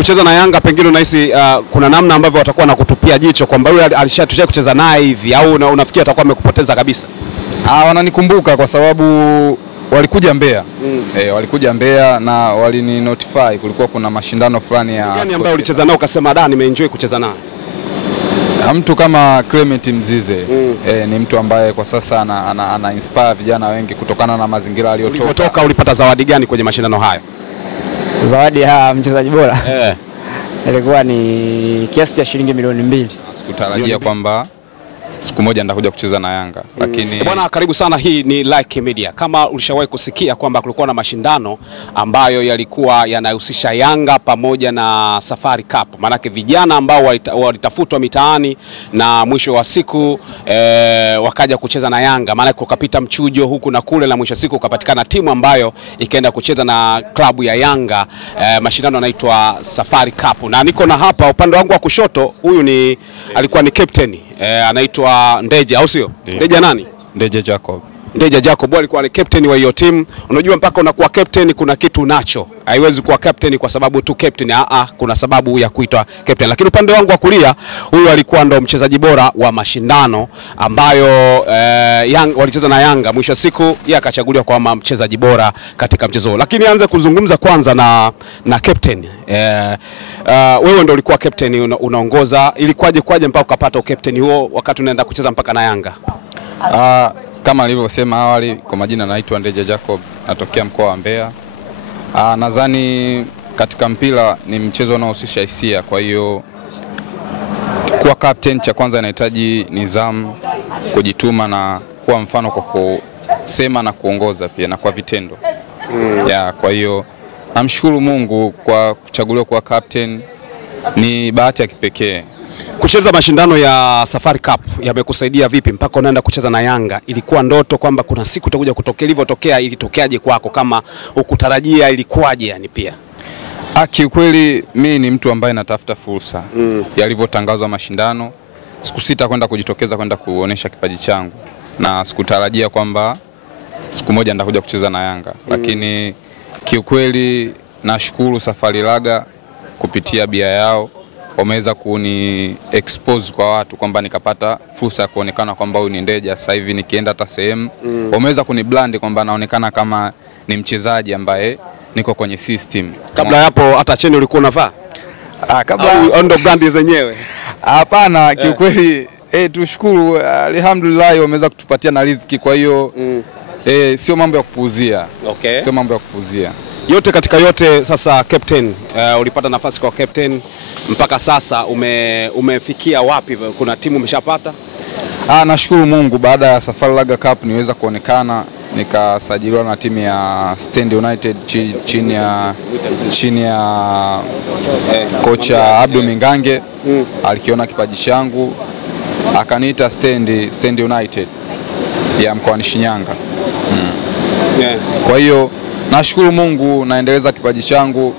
Kucheza na Yanga pengine unahisi kuna namna ambavyo watakuwa na kutupia jicho kwamba yule alishatusha kucheza naye hivi, au unafikiri atakuwa amekupoteza kabisa? Wananikumbuka kwa sababu walikuja Mbeya. Walikuja Mbeya na walini notify kulikuwa kuna mashindano fulani ya gani ambayo ulicheza nao ukasema nimeenjoy kucheza naye? Mtu kama Clement Mzize ni mtu ambaye kwa sasa ana inspire vijana wengi kutokana na mazingira aliyotoka. Ulipata zawadi gani kwenye mashindano hayo? Zawadi ya mchezaji bora ilikuwa ni kiasi cha shilingi milioni 2. Sikutarajia kwamba siku moja ndakuja kucheza na Yanga. Lakini bwana, karibu sana, hii ni Like Media. Kama ulishawahi kusikia kwamba kulikuwa na mashindano ambayo yalikuwa yanahusisha Yanga pamoja na Safari Cup, maana vijana ambao walitafutwa mitaani na mwisho wa siku wakaja kucheza na Yanga, maana kukapita mchujo huku na kule, na mwisho wa siku ukapatikana timu ambayo ikaenda kucheza na klabu ya Yanga. Mashindano yanaitwa Safari Cup, na niko na hapa upande wangu wa kushoto, huyu alikuwa ni captain anaitwa Ndeja, au sio? Ndeja nani? Ndeja Jacob. Ndeja Jacob alikuwa ni captain wa hiyo timu. Unajua mpaka unakuwa captain kuna kitu nacho. Haiwezi kuwa captain kwa sababu tu captain, kuna sababu ya kuitwa captain. Lakini upande wangu wa kulia, huyu alikuwa ndo mchezaji bora wa mashindano ambayo walicheza na Yanga. Mwisho siku yeye akachaguliwa kama mchezaji bora katika mchezo. Lakini anze kuzungumza kwanza na captain. Wewe ndo ulikuwa captain, unaongoza. Ilikuwaje mpaka ukapata captain huo wakati unaenda kucheza mpaka na Yanga? Kama nilivyosema awali, kwa majina naitwa Ndeja Jacob, natokea mkoa wa Mbeya. Nadhani katika mpira ni mchezo unaohusisha hisia, kwa hiyo kuwa captain cha kwanza inahitaji nidhamu, kujituma na kuwa mfano kwa kusema na kuongoza pia na kwa vitendo. Kwa hiyo namshukuru Mungu kwa kuchaguliwa kuwa captain, ni bahati ya kipekee. Kucheza mashindano ya Safari Cup yamekusaidia vipi mpaka unaenda kucheza na Yanga? Ilikuwa ndoto kwamba kuna siku itakuja kutokea, ilivyotokea ilitokeaje kwako, kama ukutarajia ilikuwaje yani pia? Kiukweli mimi ni mtu ambaye natafuta fursa. Yalivyotangazwa mashindano, sikusita kwenda kujitokeza kwenda kuonesha kipaji changu, na sikutarajia kwamba siku moja ndakuja kucheza na Yanga. Lakini kiukweli nashukuru Safari Laga kupitia bia yao wameweza kuni expose kwa watu kwamba nikapata fursa ya kuonekana kwamba huyu ni Ndeja. Sasa hivi nikienda hata sehemu wameweza kuni brand kwamba naonekana kama ni mchezaji ambaye niko kwenye system. Kabla hapo hata cheni ulikuwa unavaa? Kabla ndo brand zenyewe? Hapana, kiukweli tushukuru, alhamdulillah wameweza kutupatia na riziki, kwa hiyo sio mambo ya kupuuzia. Sio mambo ya kupuuzia. Yote katika yote sasa captain, ulipata nafasi kwa captain, mpaka sasa umefikia wapi? Kuna timu umeshapata? Nashukuru Mungu, baada ya Safari Laga Cup niweza kuonekana, nikasajiliwa na timu ya Stand United chini ya kocha Abdul Mingange. Alikiona kipaji changu akaniita Stand United ya mkoani Shinyanga. Kwa hiyo nashukuru Mungu, naendeleza kipaji changu.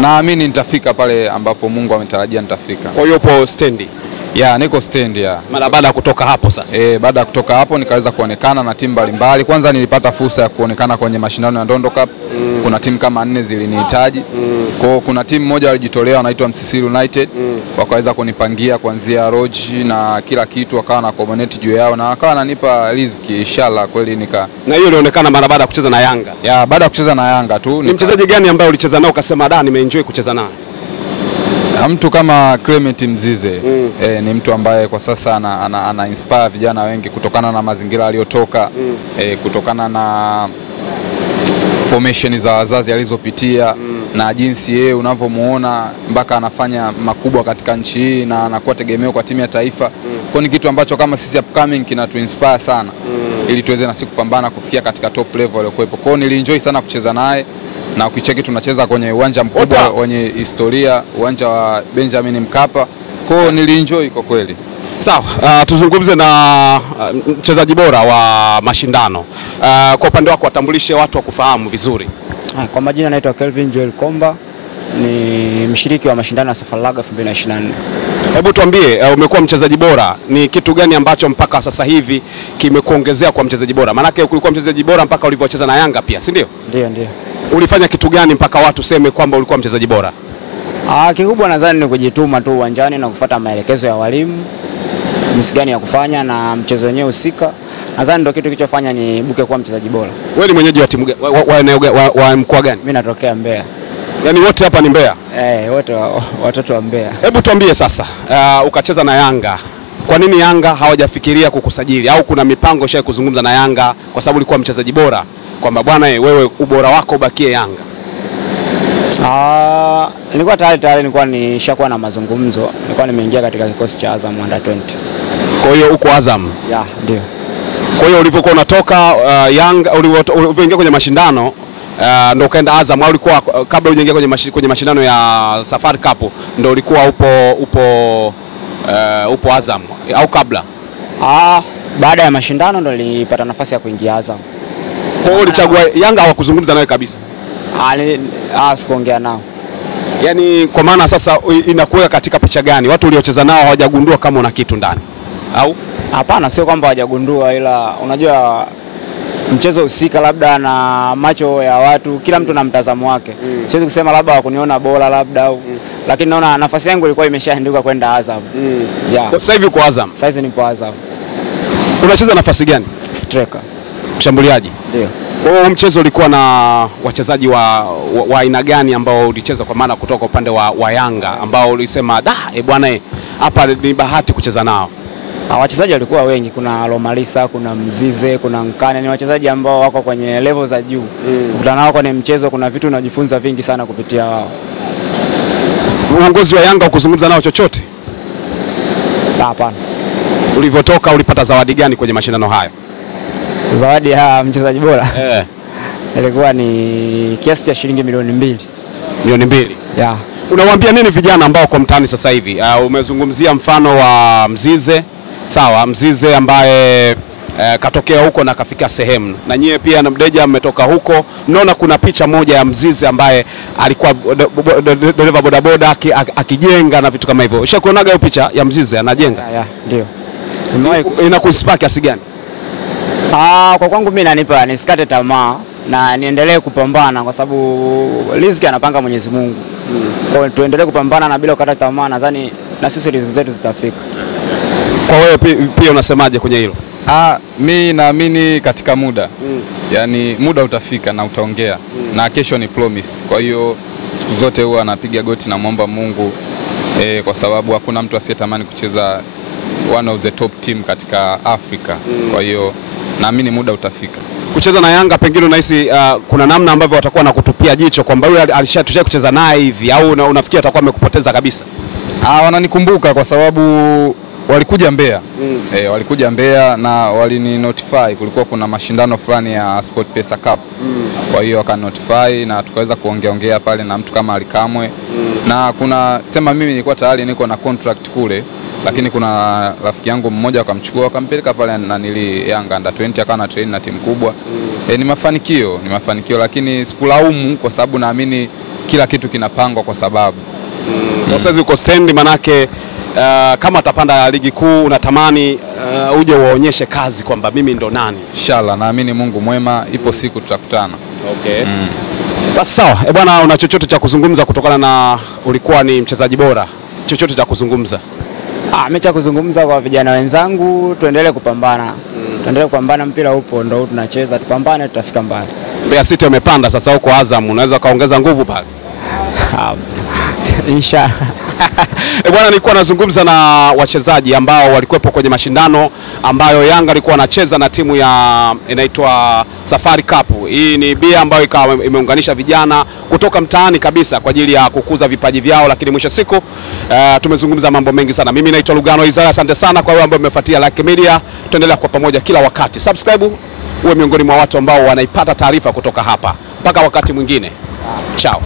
Naamini nitafika pale ambapo Mungu ametarajia nitafika. Kwa hiyo upo Stand? Niko Stand. Mara baada ya kutoka hapo sasa? Baada ya kutoka hapo nikaweza kuonekana na timu mbalimbali. Kwanza nilipata fursa ya kuonekana kwenye mashindano ya Ndondo Cup. Kuna timu kama 4 zilinihitaji. Kwa kuna timu moja walijitolea wanaitwa Msisiri United. Wakaweza kunipangia kuanzia lodge na kila kitu, wakawa na accommodate juu yao na wakawa wananipa riziki, inshallah kweli Na hiyo ilionekana mara baada ya kucheza na Yanga? Baada ya kucheza na Yanga tu. Ni mchezaji gani ambaye ulicheza nao ukasema nimeenjoy kucheza naye? Mtu kama Clement Mzize ni mtu ambaye kwa sasa ana inspire vijana wengi kutokana na mazingira aliyotoka, kutokana na formation za wazazi alizopitia, na jinsi yeye unavyomuona mpaka anafanya makubwa katika nchi hii na anakuwa tegemeo kwa timu ya taifa. Kwa ni kitu ambacho kama sisi upcoming kinatu inspire sana, ili tuweze na siku kupambana kufikia katika top level aliyokuepo. Kwa nilienjoy sana kucheza naye, na ukicheki tunacheza kwenye uwanja mkubwa wenye historia, uwanja wa Benjamin Mkapa. Kwa nilienjoy kwa kweli. Sawa, tuzungumze na mchezaji bora wa mashindano. Kwa upande wako watambulishe watu wa kufahamu vizuri. Kwa majina naitwa Kelvin Joel Komba, ni mshiriki wa mashindano ya Safari Laga 2024. Hebu tuambie, umekuwa mchezaji bora, ni kitu gani ambacho mpaka sasa hivi kimekuongezea kwa mchezaji bora? Maana yake ulikuwa mchezaji bora mpaka ulivyocheza na Yanga pia, si ndio? Ndio. Ulifanya kitu gani mpaka watu seme kwamba ulikuwa mchezaji bora? Kikubwa nadhani ni kujituma tu uwanjani na kufuata maelekezo ya walimu jinsi gani ya kufanya na mchezo wenyewe husika. Nadhani ndio kitu kilichofanya niibuke kuwa mchezaji bora. Wewe ni mwenyeji wa timu wa mkoa gani? Mimi natokea Mbeya. Yaani wote hapa ni Mbeya? Wote watoto wa Mbeya. Hebu tuambie sasa, ukacheza na Yanga. Kwa nini Yanga hawajafikiria kukusajili au kuna mipango shaye kuzungumza na Yanga kwa sababu ulikuwa mchezaji bora kwamba bwana wewe ubora wako ubakie Yanga? Nilikuwa tayari nilikuwa nishakuwa na mazungumzo. Nilikuwa nimeingia katika kikosi cha Azam Under 20. Kwa hiyo uko Azam? Ya, ndio. Kwa hiyo ulivyokuwa unatoka Yanga ulivyoingia kwenye mashindano ndio ukaenda Azam au ulikuwa kabla hujaingia kwenye mashindano ya Safari Cup ndio ulikuwa upo Azam au kabla? Baada ya mashindano ndio nilipata nafasi ya kuingia Azam. Kwa hiyo ulichagua Yanga hawakuzungumza nawe kabisa? Sikuongea nao. Yaani kwa maana sasa inakuwa katika picha gani? Watu uliocheza nao hawajagundua kama una kitu ndani au? Hapana, sio kwamba hawajagundua, ila unajua mchezo husika labda na macho ya watu, kila mtu na mtazamo wake. Siwezi kusema labda wakuniona bora labda au lakini naona nafasi yangu ilikuwa imeshaandikwa kwenda Azam. Yeah. Sasa hivi uko Azam? Sasa hivi nipo Azam. Unacheza nafasi gani? Striker. Mshambuliaji? Ndio. Kwa hiyo mchezo ulikuwa na wachezaji wa aina gani ambao ulicheza kwa maana kutoka upande wa Yanga ambao ulisema bwana hapa ni bahati kucheza nao? Wachezaji walikuwa wengi, kuna Lomalisa, kuna Mzize, kuna Nkane, ni wachezaji ambao wako kwenye level za juu. Ukutana nao kwenye mchezo kuna vitu unajifunza vingi sana kupitia wao. Uongozi wa Yanga ukuzungumza nao chochote? Hapana. Ulivyotoka ulipata zawadi gani kwenye mashindano hayo? Zawadi ya mchezaji bora? Ilikuwa ni kiasi cha shilingi milioni 2. Milioni 2? Yeah. Unawaambia nini vijana ambao kwa mtaani sasa hivi? Umezungumzia mfano wa Mzize. Sawa, Mzize ambaye katokea huko na kafika sehemu. Na nyie pia na Mdeja mmetoka huko. Mnaona kuna picha moja ya Mzize ambaye alikuwa dereva bodaboda akijenga na vitu kama hivyo. Ushakuonaga hiyo picha ya Mzize anajenga? Ndio. Inakuinspire kiasi gani? Kwa kwangu mimi inanipa nisikate tamaa na niendelee kupambana kwa sababu riziki anapanga Mwenyezi Mungu. Kwa hiyo tuendelee kupambana na bila kukata tamaa, nadhani na sisi riziki zetu zitafika. Kwa wewe pia unasemaje kwenye hilo? Mimi naamini katika muda. Yaani muda utafika na utaongea. Na kesho ni promise. Kwa hiyo siku zote huwa napiga goti na muomba Mungu kwa sababu hakuna mtu asiyetamani kucheza one of the top team katika Afrika. Kwa hiyo naamini muda utafika. Kucheza na Yanga pengine unahisi kuna namna ambavyo watakuwa na kutupia jicho kwamba yule alishatusha kucheza naye hivi au unafikiri atakuwa amekupoteza kabisa? Wananikumbuka kwa sababu walikuja Mbeya. Walikuja Mbeya na walini notify kulikuwa kuna mashindano fulani ya Sport Pesa Cup. Kwa hiyo wakanotify na tukaweza kuongea pale na mtu kama Alikamwe. Na kuna sema mimi nilikuwa tayari niko na contract kule. Lakini kuna rafiki yangu mmoja akamchukua akampeleka pale na Yanga Under 20 akawa na train na timu kubwa. Ni mafanikio lakini sikulaumu kwa sababu naamini kila kitu kinapangwa kwa sababu. Sasa uko stand manake kama atapanda ligi kuu unatamani uje uonyeshe kazi kwamba mimi ndo nani. Inshallah naamini Mungu mwema, ipo siku tutakutana. Okay. Basi sawa. Bwana una chochote cha kuzungumza kutokana na ulikuwa ni mchezaji bora? Chochote cha kuzungumza? Mimi cha kuzungumza kwa vijana wenzangu, tuendelee kupambana. Tuendelee kupambana, mpira upo ndio tunacheza, tupambane tutafika mbali. Mbeya City wamepanda sasa huko Azam, unaweza kaongeza nguvu pale? Inshallah. Bwana nilikuwa nazungumza na wachezaji ambao walikuwepo kwenye mashindano ambayo Yanga alikuwa anacheza na timu ya inaitwa Safari Cup. Hii ni bia ambayo imeunganisha vijana kutoka mtaani kabisa kwa ajili ya kukuza vipaji vyao, lakini mwisho siku tumezungumza mambo mengi sana. Mimi naitwa Lugano Isaya, asante sana kwa wale ambao mmefuatia Like Media. Tuendelea kwa pamoja kila wakati. Subscribe uwe miongoni mwa watu ambao wanaipata taarifa kutoka hapa. Mpaka wakati mwingine. Ciao.